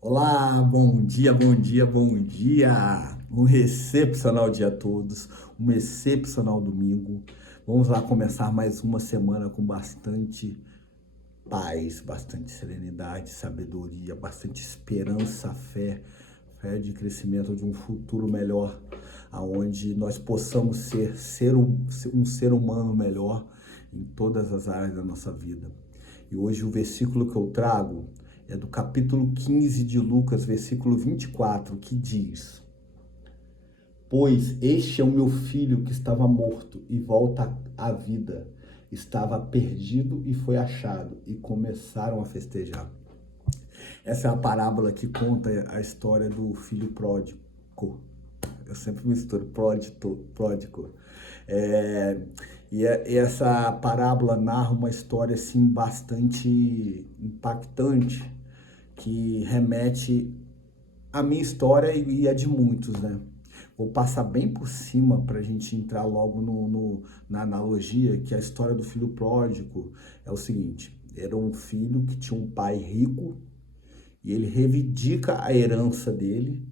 Olá, bom dia, bom dia, bom dia. Um excepcional dia a todos, um excepcional domingo. Vamos lá começar mais uma semana com bastante paz, bastante serenidade, sabedoria, bastante esperança, fé de crescimento de um futuro melhor, aonde nós possamos ser um ser humano melhor em todas as áreas da nossa vida. E hoje o versículo que eu trago é do capítulo 15 de Lucas, versículo 24, que diz: Pois este é o meu filho que estava morto e volta à vida. Estava perdido e foi achado, e começaram a festejar. Essa é a parábola que conta a história do filho pródigo. Eu sempre misturo pródigo. É, e essa parábola narra uma história assim bastante impactante que remete à minha história e a de muitos, né? Vou passar bem por cima para a gente entrar logo na analogia, que a história do filho pródigo é o seguinte: era um filho que tinha um pai rico e ele reivindica a herança dele,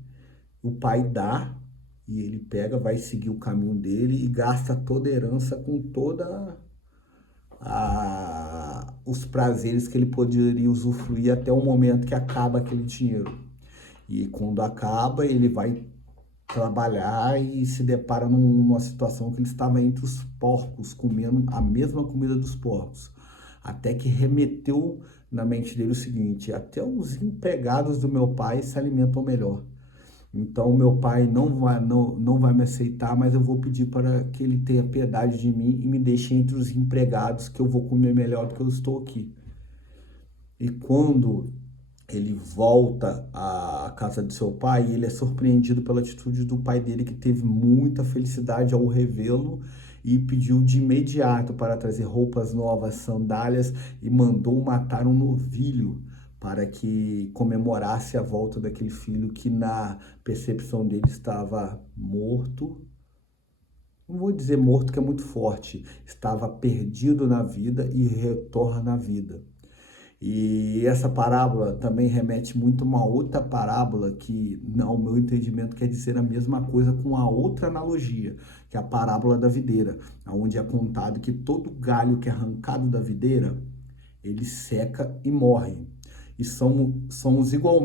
o pai dá e ele pega, vai seguir o caminho dele e gasta toda a herança com toda os prazeres que ele poderia usufruir até o momento que acaba aquele dinheiro. E quando acaba, ele vai trabalhar e se depara numa situação que ele estava entre os porcos, comendo a mesma comida dos porcos. Até que remeteu na mente dele o seguinte: até os empregados do meu pai se alimentam melhor. Então meu pai não vai me aceitar, mas eu vou pedir para que ele tenha piedade de mim e me deixe entre os empregados, que eu vou comer melhor do que eu estou aqui. E quando ele volta à casa de seu pai, ele é surpreendido pela atitude do pai dele, que teve muita felicidade ao revê-lo e pediu de imediato para trazer roupas novas, sandálias, e mandou matar um novilho para que comemorasse a volta daquele filho que na percepção dele estava morto. Não vou dizer morto, que é muito forte, estava perdido na vida e retorna à vida. E essa parábola também remete muito a uma outra parábola que, ao meu entendimento, quer dizer a mesma coisa com a outra analogia, que é a parábola da videira, onde é contado que todo galho que é arrancado da videira, ele seca e morre. E somos igual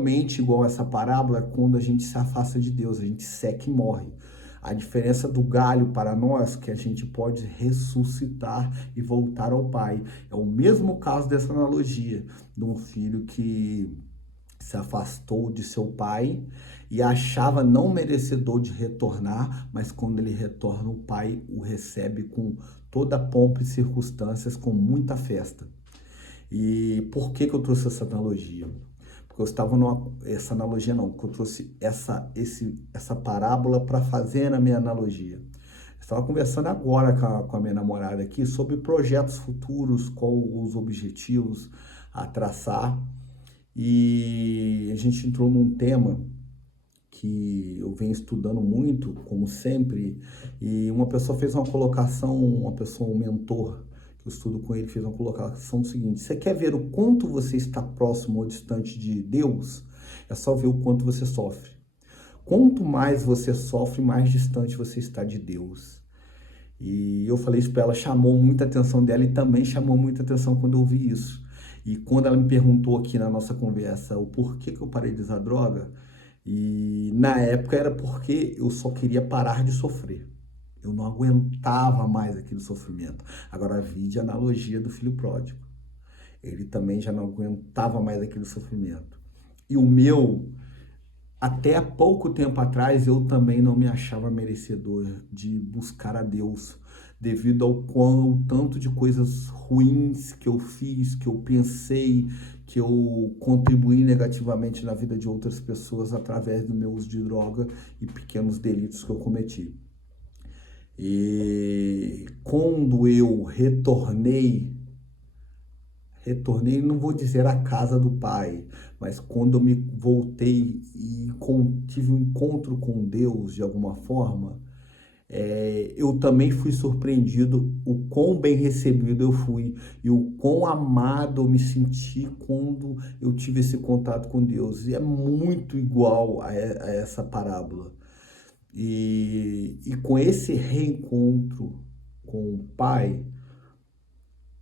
a essa parábola quando a gente se afasta de Deus, a gente seca e morre. A diferença do galho para nós é que a gente pode ressuscitar e voltar ao Pai. É o mesmo caso dessa analogia, de um filho que se afastou de seu pai e achava não merecedor de retornar, mas quando ele retorna, o pai o recebe com toda pompa e circunstâncias, com muita festa. E por que eu trouxe essa analogia? Porque eu estava essa analogia não, porque eu trouxe essa parábola para fazer na minha analogia. Eu estava conversando agora com a minha namorada aqui sobre projetos futuros, quais os objetivos a traçar, e a gente entrou num tema que eu venho estudando muito, como sempre, e uma pessoa fez uma colocação, um mentor que eu estudo com ele, fez uma colocação seguinte: você quer ver o quanto você está próximo ou distante de Deus? É só ver o quanto você sofre. Quanto mais você sofre, mais distante você está de Deus. E eu falei isso para ela, chamou muita atenção dela, e também chamou muita atenção quando eu ouvi isso. E quando ela me perguntou aqui na nossa conversa o porquê que eu parei de usar droga, e na época era porque eu só queria parar de sofrer. Eu não aguentava mais aquele sofrimento. Agora, vide a analogia do filho pródigo. Ele também já não aguentava mais aquele sofrimento. E o meu, até há pouco tempo atrás, eu também não me achava merecedor de buscar a Deus, devido ao tanto de coisas ruins que eu fiz, que eu pensei, que eu contribuí negativamente na vida de outras pessoas através do meu uso de droga e pequenos delitos que eu cometi. E quando eu retornei, não vou dizer a casa do Pai, mas quando eu me voltei e tive um encontro com Deus de alguma forma, Eu também fui surpreendido o quão bem recebido eu fui e o quão amado eu me senti quando eu tive esse contato com Deus. E é muito igual a essa parábola. E com esse reencontro com o Pai,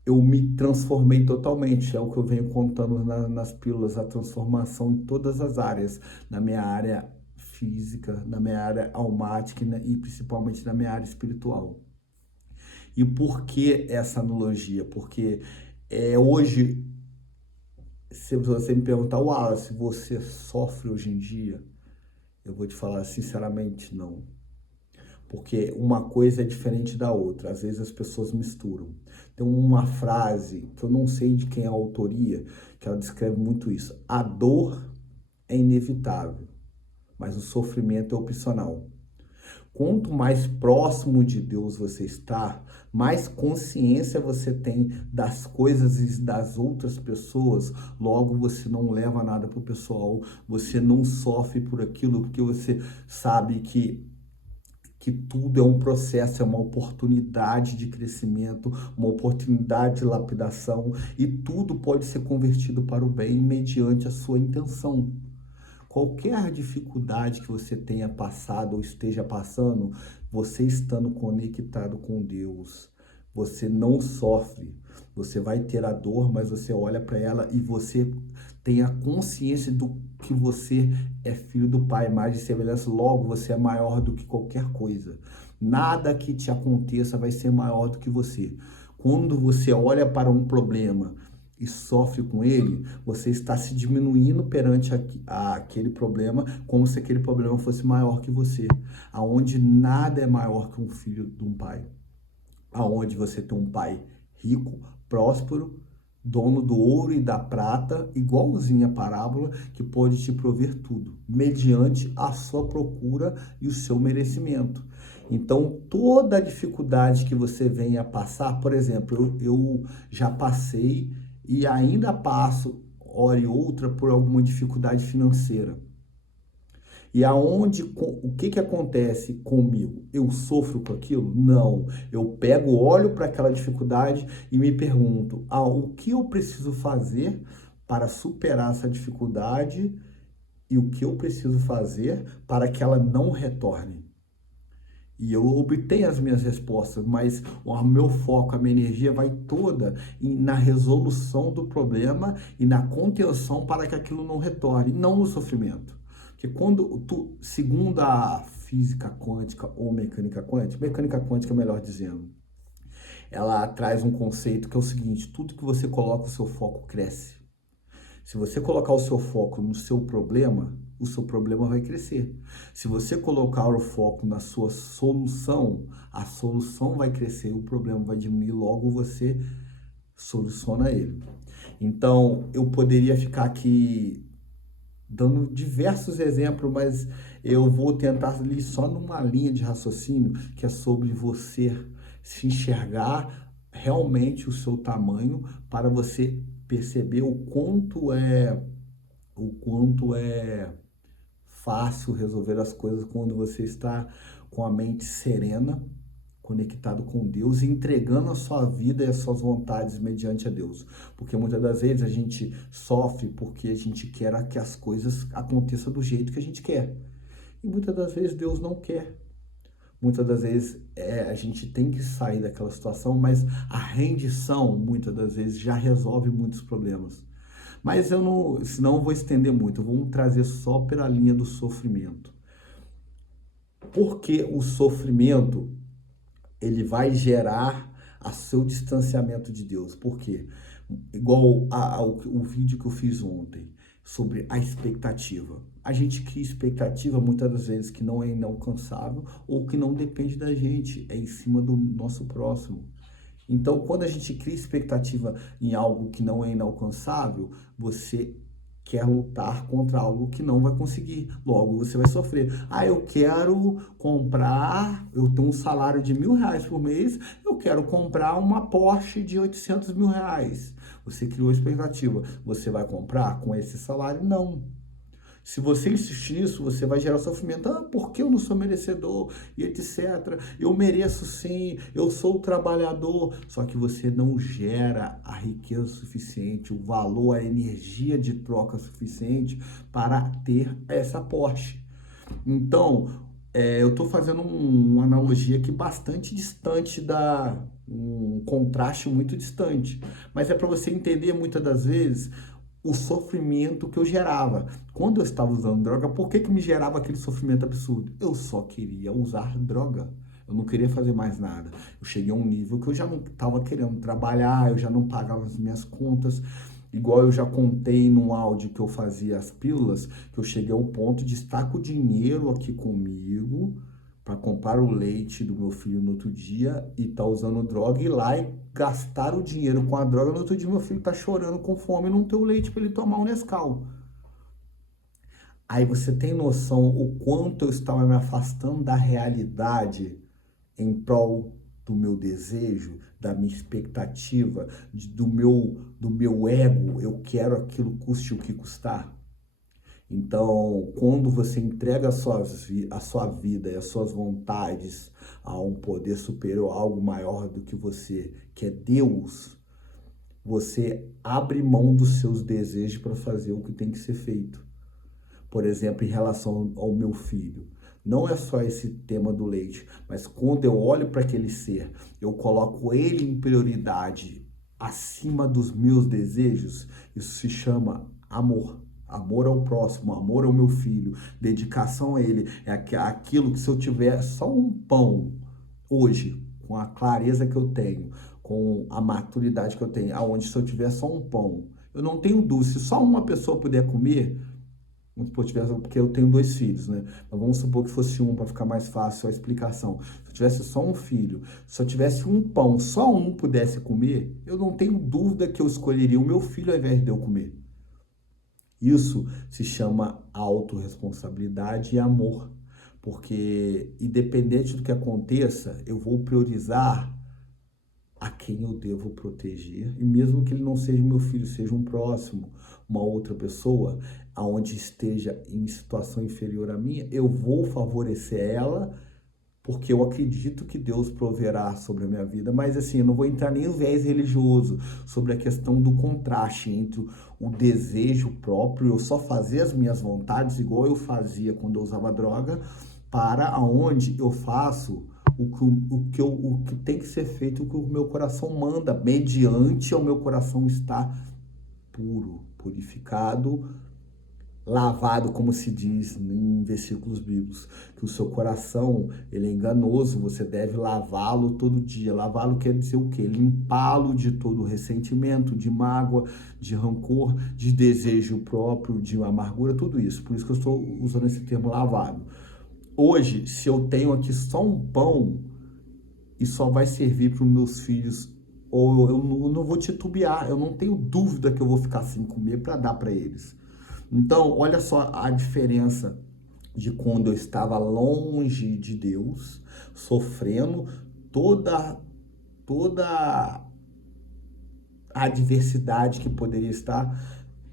eu me transformei totalmente. É o que eu venho contando nas pílulas, a transformação em todas as áreas, na minha área física, na minha área almática e principalmente na minha área espiritual. E por que essa analogia? Porque hoje, se você me perguntar, se você sofre hoje em dia, eu vou te falar sinceramente, não. Porque uma coisa é diferente da outra. Às vezes as pessoas misturam. Tem uma frase que eu não sei de quem é a autoria, que ela descreve muito isso. A dor é inevitável, mas o sofrimento é opcional. Quanto mais próximo de Deus você está, mais consciência você tem das coisas e das outras pessoas, logo você não leva nada pro pessoal, você não sofre por aquilo, porque você sabe que tudo é um processo, é uma oportunidade de crescimento, uma oportunidade de lapidação, e tudo pode ser convertido para o bem mediante a sua intenção. Qualquer dificuldade que você tenha passado ou esteja passando, você estando conectado com Deus, você não sofre. Você vai ter a dor, mas você olha para ela e você tem a consciência do que você é filho do Pai, imagem e semelhança, logo você é maior do que qualquer coisa. Nada que te aconteça vai ser maior do que você. Quando você olha para um problema e sofre com ele, você está se diminuindo perante aquele problema, como se aquele problema fosse maior que você. Aonde nada é maior que um filho de um pai. Aonde você tem um pai rico, próspero, dono do ouro e da prata, igualzinho a parábola, que pode te prover tudo, mediante a sua procura e o seu merecimento. Então, toda a dificuldade que você venha passar, por exemplo, eu já passei e ainda passo, hora e outra, por alguma dificuldade financeira. E o que acontece comigo? Eu sofro com aquilo? Não. Eu pego, olho para aquela dificuldade e me pergunto, o que eu preciso fazer para superar essa dificuldade e o que eu preciso fazer para que ela não retorne? E eu obtenho as minhas respostas, mas o meu foco, a minha energia vai toda na resolução do problema e na contenção para que aquilo não retorne, não no sofrimento. Porque segundo a física quântica ou mecânica quântica melhor dizendo, ela traz um conceito que é o seguinte: tudo que você coloca o seu foco cresce. Se você colocar o seu foco no seu problema, o seu problema vai crescer. Se você colocar o foco na sua solução, a solução vai crescer, o problema vai diminuir, logo você soluciona ele. Então, eu poderia ficar aqui dando diversos exemplos, mas eu vou tentar ali só numa linha de raciocínio, que é sobre você se enxergar realmente o seu tamanho, para você perceber o quanto é fácil resolver as coisas quando você está com a mente serena, conectado com Deus e entregando a sua vida e as suas vontades mediante a Deus. Porque muitas das vezes a gente sofre porque a gente quer que as coisas aconteçam do jeito que a gente quer. E muitas das vezes Deus não quer. Muitas das vezes a gente tem que sair daquela situação, mas a rendição, muitas das vezes, já resolve muitos problemas. Mas senão eu vou estender muito, vamos trazer só pela linha do sofrimento. Porque o sofrimento, ele vai gerar o seu distanciamento de Deus. Por quê? Igual o vídeo que eu fiz ontem, sobre a expectativa. A gente cria expectativa muitas das vezes que não é inalcançável ou que não depende da gente, é em cima do nosso próximo. Então, quando a gente cria expectativa em algo que não é inalcançável, você quer lutar contra algo que não vai conseguir. Logo, você vai sofrer. Eu quero comprar, eu tenho um salário de R$1.000 por mês, eu quero comprar uma Porsche de R$800 mil. Você criou expectativa. Você vai comprar com esse salário? Não. Se você insistir nisso, você vai gerar sofrimento. Ah, porque eu não sou merecedor e etc. Eu mereço sim, eu sou trabalhador. Só que você não gera a riqueza suficiente, o valor, a energia de troca suficiente para ter essa Porsche. Então, eu estou fazendo uma analogia aqui bastante distante um contraste muito distante. Mas é para você entender muitas das vezes o sofrimento que eu gerava. Quando eu estava usando droga, por que que me gerava aquele sofrimento absurdo? Eu só queria usar droga. Eu não queria fazer mais nada. Eu cheguei a um nível que eu já não estava querendo trabalhar, eu já não pagava as minhas contas. Igual eu já contei num áudio que eu fazia as pílulas, que eu cheguei ao ponto de estar com o dinheiro aqui comigo para comprar o leite do meu filho no outro dia e tá usando droga, ir lá e gastar o dinheiro com a droga. No outro dia meu filho tá chorando com fome e não tem o leite para ele tomar o Nescau. Aí você tem noção o quanto eu estava me afastando da realidade em prol do meu desejo, da minha expectativa, do meu ego. Eu quero aquilo custe o que custar. Então, quando você entrega a sua vida e as suas vontades a um poder superior, a algo maior do que você, que é Deus, você abre mão dos seus desejos para fazer o que tem que ser feito. Por exemplo, em relação ao meu filho. Não é só esse tema do leite, mas quando eu olho para aquele ser, eu coloco ele em prioridade acima dos meus desejos, isso se chama amor. Amor ao próximo, amor ao meu filho, dedicação a ele. É aquilo que se eu tiver só um pão hoje, com a clareza que eu tenho, com a maturidade que eu tenho, aonde se eu tiver só um pão, eu não tenho dúvida, se só uma pessoa puder comer, vamos supor, porque eu tenho 2 filhos, né? Mas vamos supor que fosse um para ficar mais fácil a explicação. Se eu tivesse só um filho, se eu tivesse um pão, só um pudesse comer, eu não tenho dúvida que eu escolheria o meu filho ao invés de eu comer. Isso se chama autorresponsabilidade e amor, porque independente do que aconteça, eu vou priorizar a quem eu devo proteger, e mesmo que ele não seja meu filho, seja um próximo, uma outra pessoa, aonde esteja em situação inferior à minha, eu vou favorecer ela, porque eu acredito que Deus proverá sobre a minha vida. Mas assim, eu não vou entrar nem no viés religioso, sobre a questão do contraste entre o desejo próprio, eu só fazer as minhas vontades, igual eu fazia quando eu usava droga, para aonde eu faço o que tem que ser feito, o que o meu coração manda, mediante ao meu coração estar puro, purificado, lavado, como se diz em versículos bíblicos, que o seu coração, ele é enganoso, você deve lavá-lo todo dia. Lavá-lo quer dizer o quê? Limpá-lo de todo ressentimento, de mágoa, de rancor, de desejo próprio, de amargura, tudo isso. Por isso que eu estou usando esse termo lavado. Hoje, se eu tenho aqui só um pão e só vai servir para os meus filhos, ou eu não vou titubear, eu não tenho dúvida que eu vou ficar sem comer para dar para eles. Então, olha só a diferença de quando eu estava longe de Deus, sofrendo toda a adversidade que poderia estar.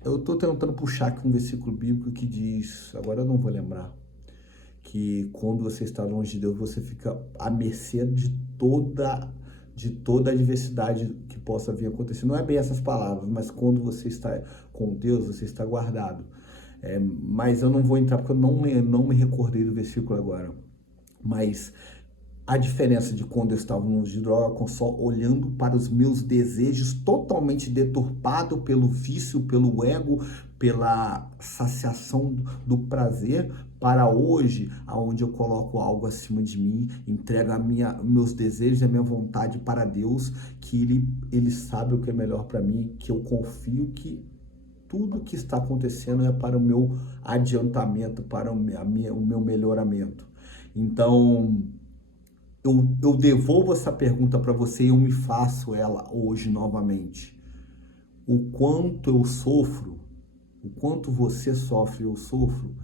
Eu estou tentando puxar aqui um versículo bíblico que diz, agora eu não vou lembrar, que quando você está longe de Deus, você fica à mercê de toda a adversidade que possa vir a acontecer. Não é bem essas palavras, mas quando você está com Deus, você está guardado. Mas eu não vou entrar porque eu não me recordei do versículo agora. Mas a diferença de quando eu estava no uso de droga, só olhando para os meus desejos totalmente deturpado pelo vício, pelo ego, pela saciação do prazer, para hoje, aonde eu coloco algo acima de mim, entrego meus desejos e a minha vontade para Deus, que Ele sabe o que é melhor para mim, que eu confio que tudo que está acontecendo é para o meu adiantamento, para o meu melhoramento. Então, eu devolvo essa pergunta para você e eu me faço ela hoje novamente. O quanto eu sofro, o quanto você sofre e eu sofro,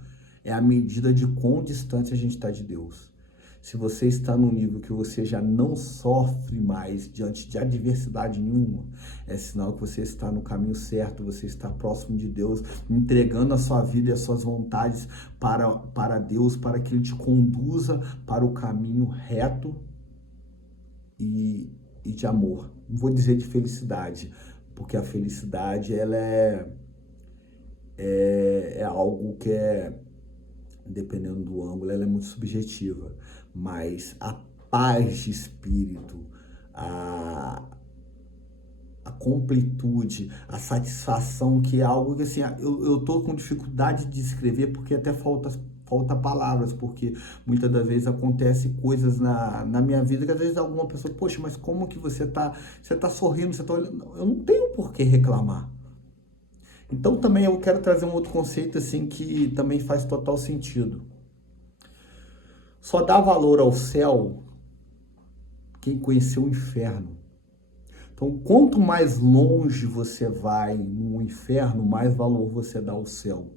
é a medida de quão distante a gente está de Deus. Se você está no nível que você já não sofre mais diante de adversidade nenhuma, é sinal que você está no caminho certo, você está próximo de Deus, entregando a sua vida e as suas vontades para Deus, para que Ele te conduza para o caminho reto e de amor. Não vou dizer de felicidade, porque a felicidade ela é algo que dependendo do ângulo, ela é muito subjetiva, mas a paz de espírito, a completude, a satisfação, que é algo que assim, eu tô com dificuldade de descrever porque até falta palavras, porque muitas das vezes acontece coisas na minha vida que às vezes alguma pessoa, poxa, mas como que você tá sorrindo, você tá olhando, eu não tenho por que reclamar. Então também eu quero trazer um outro conceito assim que também faz total sentido. Só dá valor ao céu quem conheceu o inferno. Então, quanto mais longe você vai no inferno, mais valor você dá ao céu.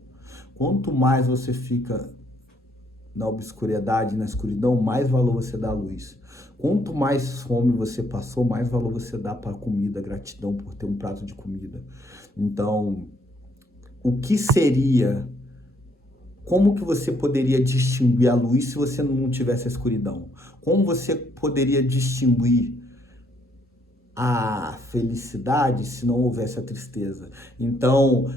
Quanto mais você fica na obscuridade, na escuridão, mais valor você dá à luz. Quanto mais fome você passou, mais valor você dá para a comida, gratidão por ter um prato de comida. Então, o que seria, como que você poderia distinguir a luz se você não tivesse a escuridão? Como você poderia distinguir a felicidade se não houvesse a tristeza? Então,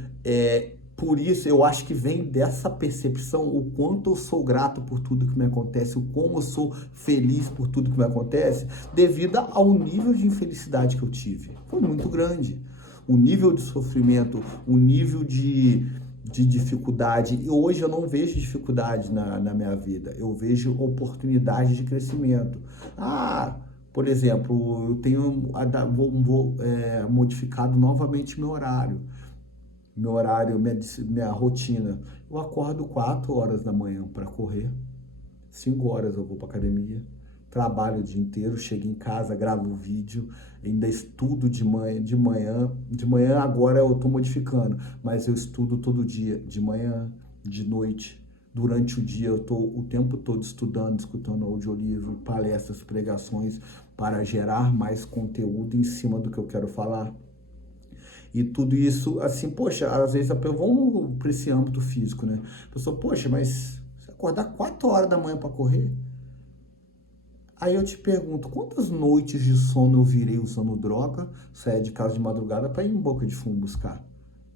por isso eu acho que vem dessa percepção o quanto eu sou grato por tudo que me acontece, o como eu sou feliz por tudo que me acontece, devido ao nível de infelicidade que eu tive. Foi muito grande. O nível de sofrimento, o nível de dificuldade. E hoje eu não vejo dificuldade na minha vida, eu vejo oportunidade de crescimento. Por exemplo, eu tenho modificado novamente meu horário, minha rotina. Eu acordo 4 horas da manhã para correr, 5 horas eu vou para academia, trabalho o dia inteiro, chego em casa, gravo vídeo, ainda estudo de manhã agora eu estou modificando, mas eu estudo todo dia, de manhã, de noite. Durante o dia eu estou o tempo todo estudando, escutando audiolivro, palestras, pregações, para gerar mais conteúdo em cima do que eu quero falar. E tudo isso, assim, poxa, às vezes vamos para esse âmbito físico, né? A pessoa, poxa, mas você acordar 4 horas da manhã para correr? Aí eu te pergunto, quantas noites de sono eu virei usando droga, saia de casa de madrugada para ir em Boca de Fumo buscar?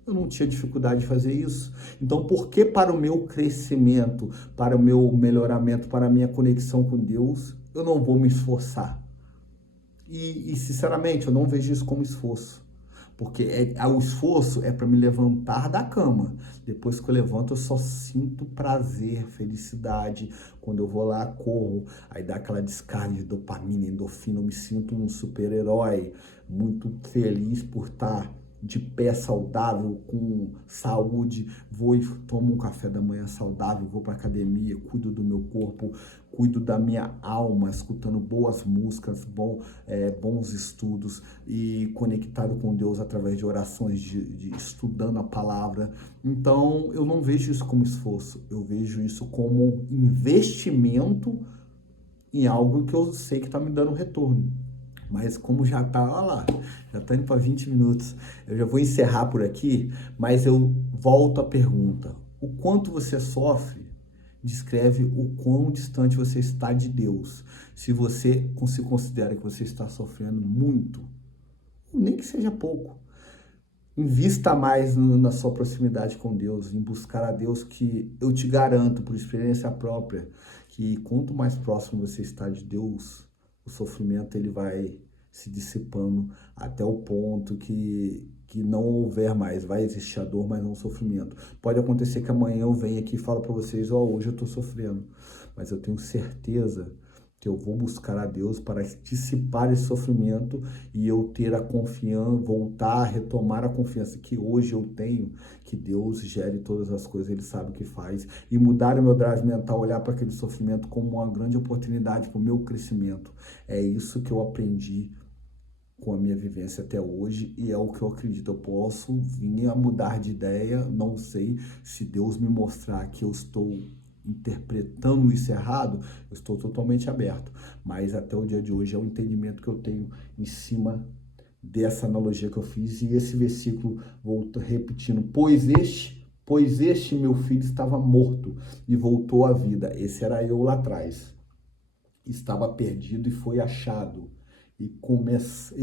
Eu não tinha dificuldade de fazer isso. Então, por que para o meu crescimento, para o meu melhoramento, para a minha conexão com Deus, eu não vou me esforçar? E sinceramente, eu não vejo isso como esforço. Porque o esforço é para me levantar da cama. Depois que eu levanto, eu só sinto prazer, felicidade. Quando eu vou lá, corro, aí dá aquela descarga de dopamina, endorfina, eu me sinto um super-herói, muito feliz por estar de pé saudável, com saúde, vou e tomo um café da manhã saudável, vou para academia, cuido do meu corpo, cuido da minha alma, escutando boas músicas, bons estudos e conectado com Deus através de orações, de estudando a palavra. Então, eu não vejo isso como esforço, eu vejo isso como investimento em algo que eu sei que está me dando retorno. Mas como já tá, olha lá, já tá indo para 20 minutos, eu já vou encerrar por aqui, mas eu volto à pergunta. O quanto você sofre descreve o quão distante você está de Deus. Se você se considera que você está sofrendo muito, nem que seja pouco, invista mais na sua proximidade com Deus, em buscar a Deus, que eu te garanto, por experiência própria, que quanto mais próximo você está de Deus, o sofrimento ele vai se dissipando até o ponto que não houver mais, vai existir a dor, mas não o sofrimento. Pode acontecer que amanhã eu venha aqui e falo para vocês, hoje eu estou sofrendo, mas eu tenho certeza que eu vou buscar a Deus para dissipar esse sofrimento e eu ter a confiança, voltar a retomar a confiança que hoje eu tenho, que Deus gere todas as coisas, Ele sabe o que faz, e mudar o meu drive mental, olhar para aquele sofrimento como uma grande oportunidade para o meu crescimento. É isso que eu aprendi com a minha vivência até hoje e é o que eu acredito. Eu posso vir a mudar de ideia, não sei, se Deus me mostrar que eu estou interpretando isso errado, eu estou totalmente aberto. Mas até o dia de hoje é o entendimento que eu tenho em cima dessa analogia que eu fiz, e esse versículo volta repetindo, pois este meu filho estava morto e voltou à vida. Esse era eu lá atrás. Estava perdido e foi achado. E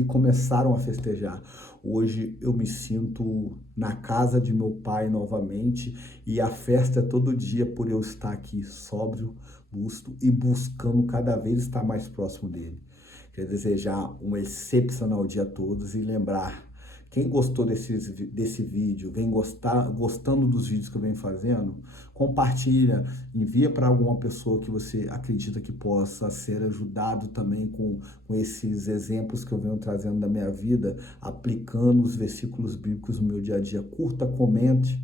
começaram a festejar. Hoje eu me sinto na casa de meu pai novamente, e a festa é todo dia por eu estar aqui sóbrio, lúcido e buscando cada vez estar mais próximo dele. Quero desejar um excepcional dia a todos e lembrar, quem gostou desse vídeo, gostando dos vídeos que eu venho fazendo, compartilha, envia para alguma pessoa que você acredita que possa ser ajudado também com esses exemplos que eu venho trazendo da minha vida, aplicando os versículos bíblicos no meu dia a dia. Curta, comente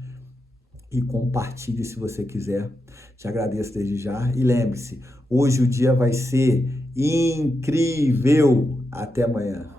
e compartilhe se você quiser. Te agradeço desde já e lembre-se, hoje o dia vai ser incrível. Até amanhã.